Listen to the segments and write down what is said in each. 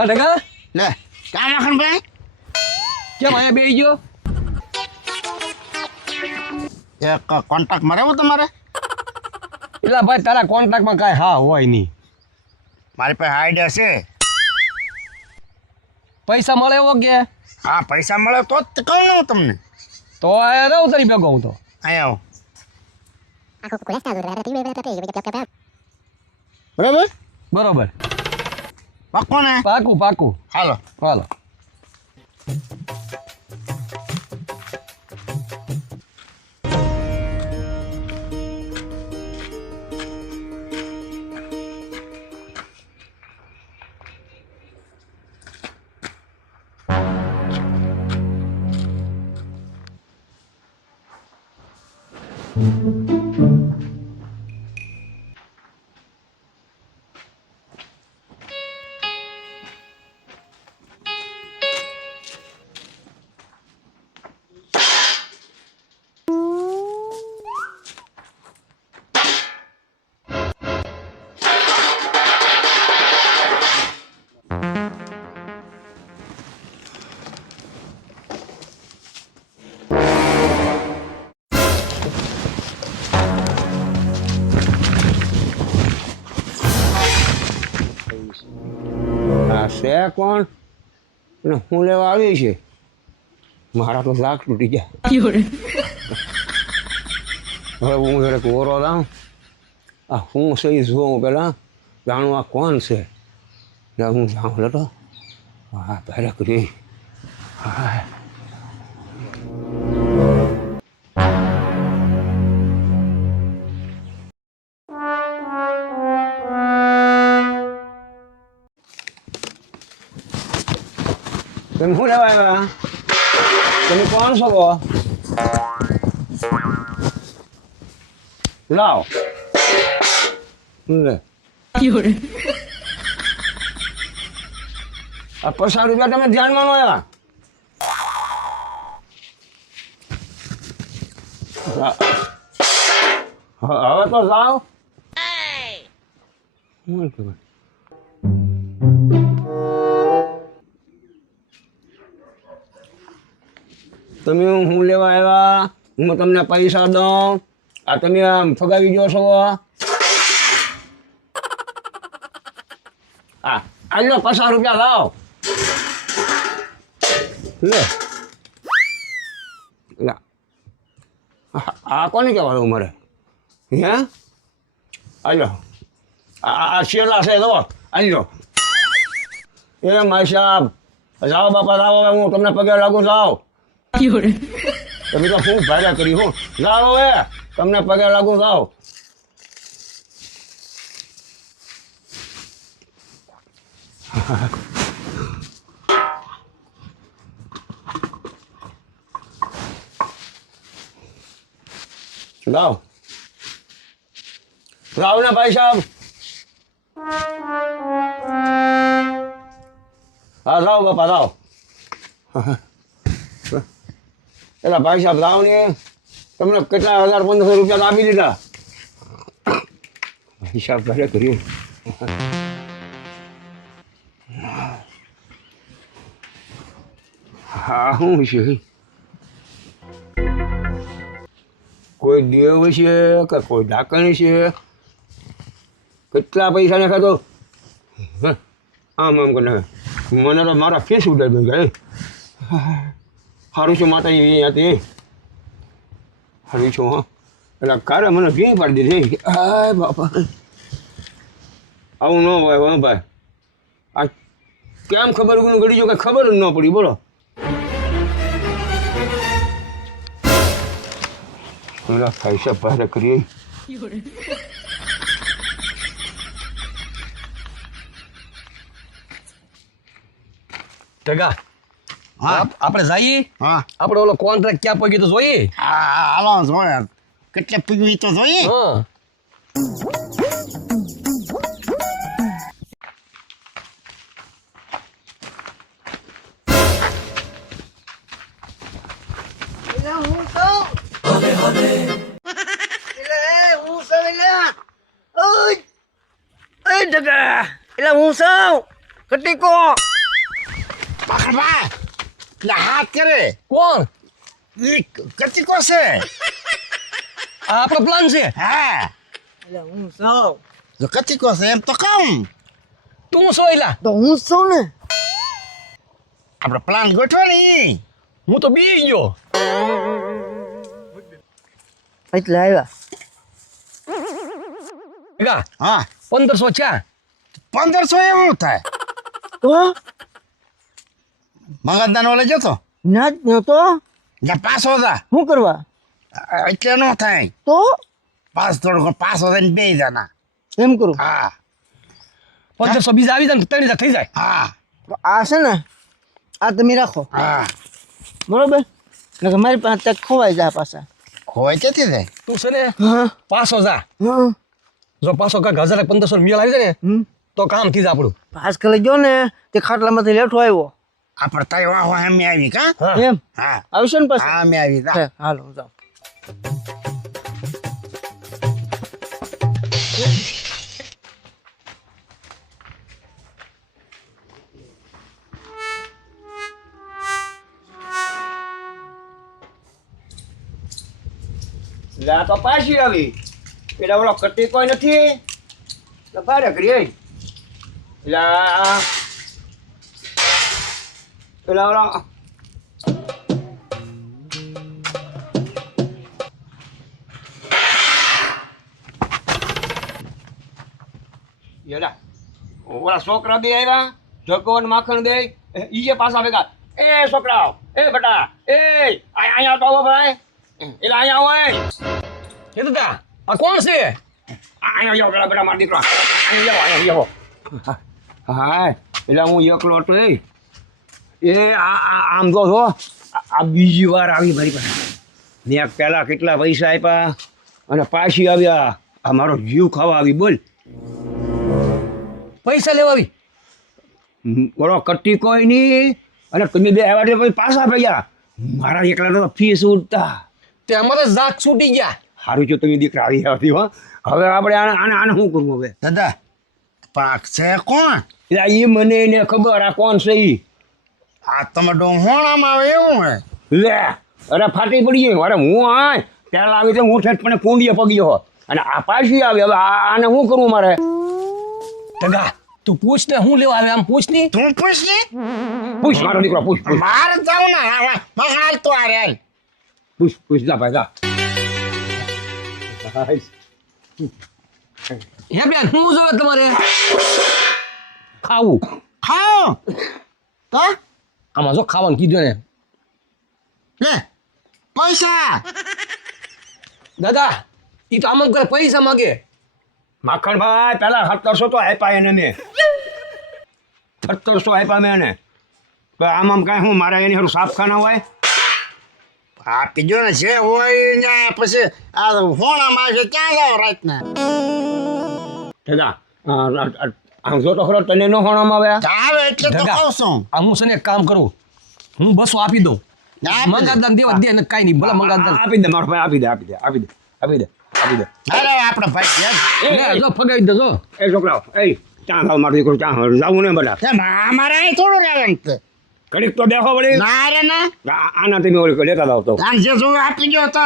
કા ઢગા લે ક્યાં માખણભાઈ કેમ અહીંયા બેસી ગયો એક કોન્ટ્રાક્ટ મરાવો તમારે એટલે ભાઈ તારા કોન્ટ્રાક્ટમાં કાંઈ હા હોય નહીં મારી પાસે આઈડિયા છે પૈસા મળે એવો કે હા પૈસા મળે તો જ કહું ને હું તમને તો આ રહું તારી ભેગો હું તો અહીંયા આવો બરાબર બરોબર પક્કો ને? પાકું પાકું. હાલો. હાલો. છે કોણ? અને હું લેવા આવી છે? મારા તો લાખ તૂટી ગયા. હવે હું જરા કોરો લાવું. આ હું સહી જોઉં પેલા. જાણું આ કોણ છે? ને હું જાઉં લેતો હા, પહેલા કરી હા. તમે શું લેવા આવ્યા? તમે કોણ છો કો? લાવ. લે? આ પચાસ રૂપિયા તમે ધ્યાનમાં નો આવ્યા હવે તો જાઓ શું તમે હું લેવા આવ્યા? હું તમને પૈસા દઉં. આ તમે આમ ફગાવી ગયો છો આ આજનો પચાસ રૂપિયા લાવ. લે. લે. આ- કોને કહેવાનું મારે હે? આજો આ શેલા છે જો આજો એ માય સાહેબ, જાઓ બાપા, જાઓ હું તમને પગે લાગુ જાઓ તમે તો શું ભાર્યા કરી હું. જાઓ એ તમને પગે લાગુ જાઓ લાવ. લાવ ને ભાઈ સાહેબ. હા, લાવ બાપા જાઓ એલા ભાઈ સાહેબ લાવને તમને કેટલા હજાર પંદરસો રૂપિયા આપી દીધા. હિસાબ ઘરે કર્યું હા, શું છે? કોઈ દેવ છે કે કોઈ ડાકણ છે? કેટલા પૈસા નાખ્યા તો? આમ આમ કરીને. મને તો મારા ફેસ ઉડાવી ગયા સારું છે માતા અહીંયા હતી સારું છું હા એટલે કારે મને ભીંગ પાડી દીધી આ બાપા આવું ન હોય હા ભાઈ આ કેમ ખબર કોનું ગળી જો કે ખબર જ ન પડી બોલો પેલા પૈસા બહાર કરીએ ઢગા હા. આપ- આપણે જઈએ? હા. આપણે ઓલો કોન્ટ્રાક્ટ ક્યાં પહોંચ્યો તો જોઈએ. હા હાલો જોઈએ કેટલે પીવી તો જોઈએ. હા. એટલે હું સૌ કટીકો પકડવા એટલે હાથ કરે. કોણ? એ કચીકો છે? આ આપણો પ્લાન છે. હા. એટલે હું સૌ. જો કચીકો છે? એમ તો કહું તું શું એલા. તો હું છું ને. આપણો પ્લાન ગોઠવાની હું તો બી ગયો. એટલે આવ્યા. હા. પંદરસો ચા. પંદરસો એવું થાય. તો? મગજદાન ઓલે જતો ના જ નતો જ્યાં પાસો હતા શું કરવા એટલે ન થાય. તો? પાસ થોડુંક પાસો ને બે જાના એમ કરું? હા. પંદરસો બીજા આવી જાય ને ત્રણ હજાર થઈ જાય. હા. તો આ છે ને આ તમે રાખો. હા. બરોબર? એટલે મારી પાસે ત્યાં ખોવાઈ જાય પાછા. ખોવાય ક્યાંથી થાય તું છે ને હા. પાસો જા. હા. જો પાસો કાંઈક હજાર પંદરસો મેળ આવી જાય ને હમ. તો કામ થઈ જાય આપણું. પાસ કરી ગયો ને તે ખાટલામાંથી લેઠો આવ્યો. આપણે તારી વાહ વાહ અમે આવી કા? એમ? હા. આવશે ને પછી? હા અમે આવી તા હાલો જાઓ આ તો પાછી આવી. એટલે ઓલો કટી કોઈ નથી? ભારે કરી એટલે એટલે ઓલો યેલા ઓલા છોકરા બે આવ્યા જગો માખણ દે ઈ પાછા ભેગા એ છોકરાઓ એ બેટા એ અહીંયા તો આવો ભાઈ એટલે અહીંયા આવો એ દાદા આ કોણ છે અહીંયા આવો પેલા બેટા મારા દીકરા અહીંયા આવો હા એટલે હું એકલો હતો એ એ આ આ- આમ તો જો આ- બીજી વાર આવી મારી પાસે. મેં પહેલાં કેટલા પૈસા આપ્યા અને પાછી આવ્યા. આ મારો જીવ ખાવા આવી બોલ. પૈસા લેવા આવી. બોલો કટ્ટી કોઈ નહીં. અને તમે બે આવ્યા પછી પાછા ગયા. મારા એકલા તો ફીસ ઉઠતા તે અમારે જાત છૂટી ગયા. સારું જો તમે દીકરા આવી હતી હો. હવે આપણે આને આને આને શું કરવું હવે? દાદા પાક છે કોણ? એટલે એ મને એને ખબર આ કોણ છે ઈ? આ તમે ડોહોણામાં આવે એવું હે લે અરે ફાટી પડી ગઈ. અરે હું આય. પહેલા આવી તો હું ઠેઠ પણ કુંડીએ પગ્યો હો. અને આ પાછી આવી. હવે આને શું કરવું મારે? ટગા તું પૂછ ને હું લેવા આવે આમ પૂછની? તું પૂછ ને. પૂછ મારો દીકરો પૂછ પૂછ. મારે જાવ ને. હાલ તો આ રે પૂછ પૂછ જા ભાઈ જા. હે બેન શું જોવે તમારે? ખાવું. ખાઓ તો? આમાં જો ખાવાનું કીધું ને લે પૈસા દાદા એ તો આમ કરે પૈસા માગે માખણભાઈ પહેલા સત્તરસો તો આપ્યા એને મેં સત્તરસો આપ્યા મેં એને આમ આમ કાંઈ હું મારે એની હારું સાફ ખાના હોય આપી દો ને જે હોય ને પછી આ હોણામાં આવશે ક્યાં જાવ રાતના દાદા આમ જો તો ખરો તને નો હોણામાં આવ્યા આવે એટલે તો કહું છું. હું છે ને એક કામ કરું. હું બસો આપી દઉં. દે. મંગાદાન દેવા દે ને કાંઈ નહીં ભલે મંગાદાન આપી દે મારો ભાઈ આપી દે આપી દે આપી દે આપી દે આપી દે. અરે આપણે ભાઈ જ. જો ફગાવી દેજો. એ છોકરાઓ એ ચા ખાવ મારો દીકરો ચા જાવું? ને બધા. અમારે અહીં થોડું રહેવાનું છે. ઘડીક તો દેખો વળી. ના રે ના. આના તમે ઓલી લેતા જાવ તો. તાન જે જોવે આપી ગયો તો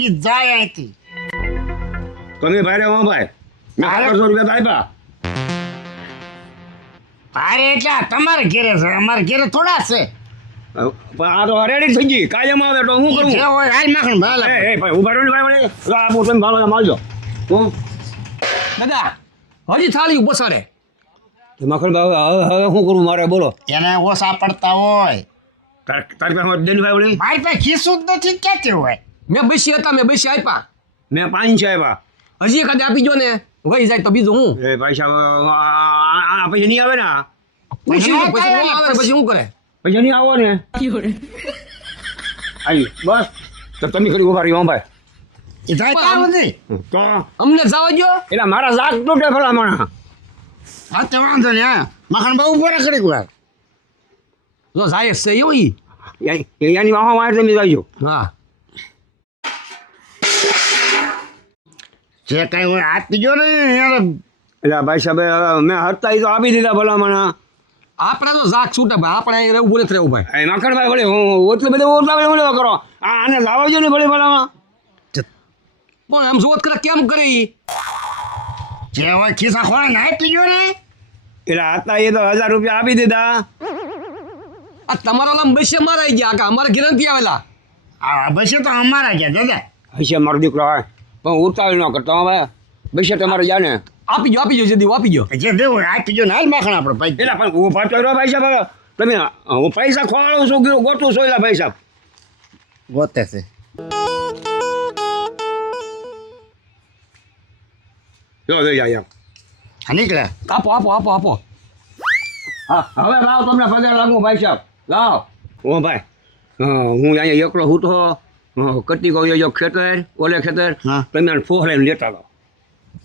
ઈ જાય અહીંથી. તમે ભાઈ રે હો ભાઈ. મેં અરે. રૂપિયા આપ્યા. અરે એટલે આ તમારે ઘેરે છે અમારે ઘેરે થોડા છે. પણ આ તો રેડી થઈ ગઈ. કાયમ આવે તો હું કરું? જે હોય હાલ માખણ ભાલ એ એ ભાઈ ઊભા રહો ને ભાઈ આ મોટો ભાલો માલજો હું? દાદા હજી થાળી બસાડે. મખણ માખણ હવે હવે શું કરું મારે? બોલો. એને ઓછા પડતા હોય. તારી પાસે દેન ભાઈ વળી? મારી પાસે ખીસું જ નથી ક્યાંથી હોય? મેં બેસી હતા મેં બેસી આપ્યા. મેં પાંચ છે આપ્યા. હજી એકાદ આપી જો ને. વહી જાય તો બીજું હું એ પૈસા આ- આ આ પૈસા નહીં આવે ને પૂછ્યું તો પછી પછી ન આવે પછી શું કરે પૈસા નહીં આવો ને આવી બસ તો તમે ખરી ઊભા રહી હો ભાઈ એ જાય ત્યાં સુધી તો અમને જવા દો એટલે મારા જાત તૂટે ભલા માણા હા તે વાંધો નહીં હા માખણ બહુ ઉપર કરી વાર જો જાય છે એવું ઈ એની વાહો વાંચે તમે જાજો હા જે કઈ હું આપી ગયો ને એને એટલે ભાઈ સાહેબ મેં હરતા તો આપી દીધા ભલા માણા આપણે તો ઝાક છૂટે ભાઈ આપણે અહીં રહેવું બોલે રહેવું ભાઈ. માખણભાઈ ભલે હું ઓટલે બધે ઓટલા ઓટલા કરો. આ આને લાવો છો ને ભલે ભલામાં પણ એમ જોત કરે કેમ કરી? જે હોય ખિસ્સા ના આપી ગયો ને. એટલે હતા એ તો હજાર રૂપિયા આપી દીધા. આ તમારા ઓલા બસે મારા ગયા કે અમારે ઘેર નથી આવેલા? આ બસે તો અમારા ગયા દાદા હશે મારો દીકરો હોય પણ ઉતાવળ ન કરતો હવે પૈસા તમારે જાને. આપી જો આપી જો જલ્દી આપી જો જે દેવો આપી જો નાલ માખણ આપણે ભાઈ. એટલે પણ હું ભાઈ રહ્યો પૈસા સાહેબ તમે હું પૈસા ખોવાડું છું ગોતું છું એલા પૈસા ગોતે છે. જો દે જાય એમ. હા નીકળ્યા આપો આપો આપો આપો. હા હવે લાવ તમને પગાર લાગુ ભાઈ સાહેબ. લાવ. હું ભાઈ. હા હું અહીંયા એકલો હું. તો કટી ગયો જો ખેતર ઓલે ખેતર હા. તમે ફોહરાઈને લેતા હતા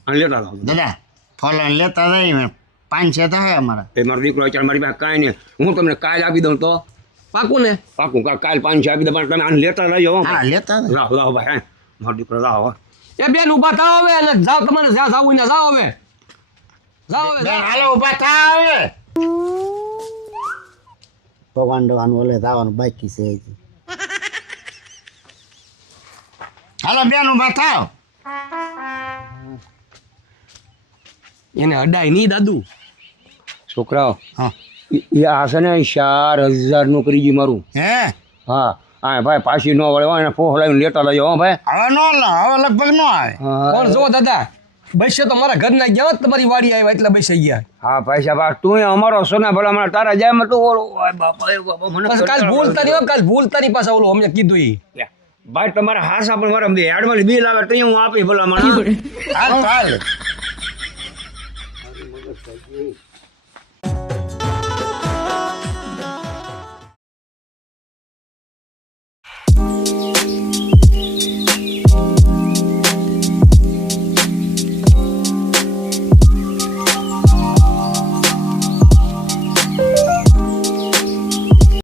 આને લેતા હતા દાદા ફોલન લેતા જઈ પાંચ છે તો અમારા. એ મારો દીકરો વિચાર મારી પાસે કાંઈ નહીં. હું તમને કાલ આપી દઉં તો. પાકું ને? પાકું કા કાલ છે આપી દઉં પણ તમે આને લેતા રહ્યો હા લેતા રાહ રાહ ભાઈ હા. મારો દીકરો રાહ. એ બેન ઊભા થાવ હવે એટલે જાઓ તમારે જ્યાં જાવું ને જાઓ હવે. જાઓ હવે હાલો ઊભા થાવ હવે. ભગવાન ભગવાન ઓલે થવાનું બાકી છે હજી. હાલો બેન ઊભા થાવ. એને અડાય નહીં દાદુ. છોકરાઓ હા. એ- એ આ છે ને ચાર હજારનું કરી ગયું મારું. હે? હા. હા ભાઈ પાછી ન વળે હોય ફોહ લાવીને લેતા લઈ હો ભાઈ. હવે નો હવે લગભગ નો આવે. કોણ જો દાદા બૈસે તો મારા ઘરના ગયા તમારી વાડી આવ્યા એટલે બૈસે ગયા. હા પૈસા બા તું અમારો સોના ભલા મને તારા જાય મતું તું ઓલો બાપા એ બાપા મને કાલ ભૂલતા નહીં હો, કાલ ભૂલતા નહીં પાછા ઓલું અમને કીધું ઈ. લે, ભાઈ તમારા હાસા પણ મારા બે હેડમાં બિલ આવે તો હું આપી ભલા મને હાલ હાલ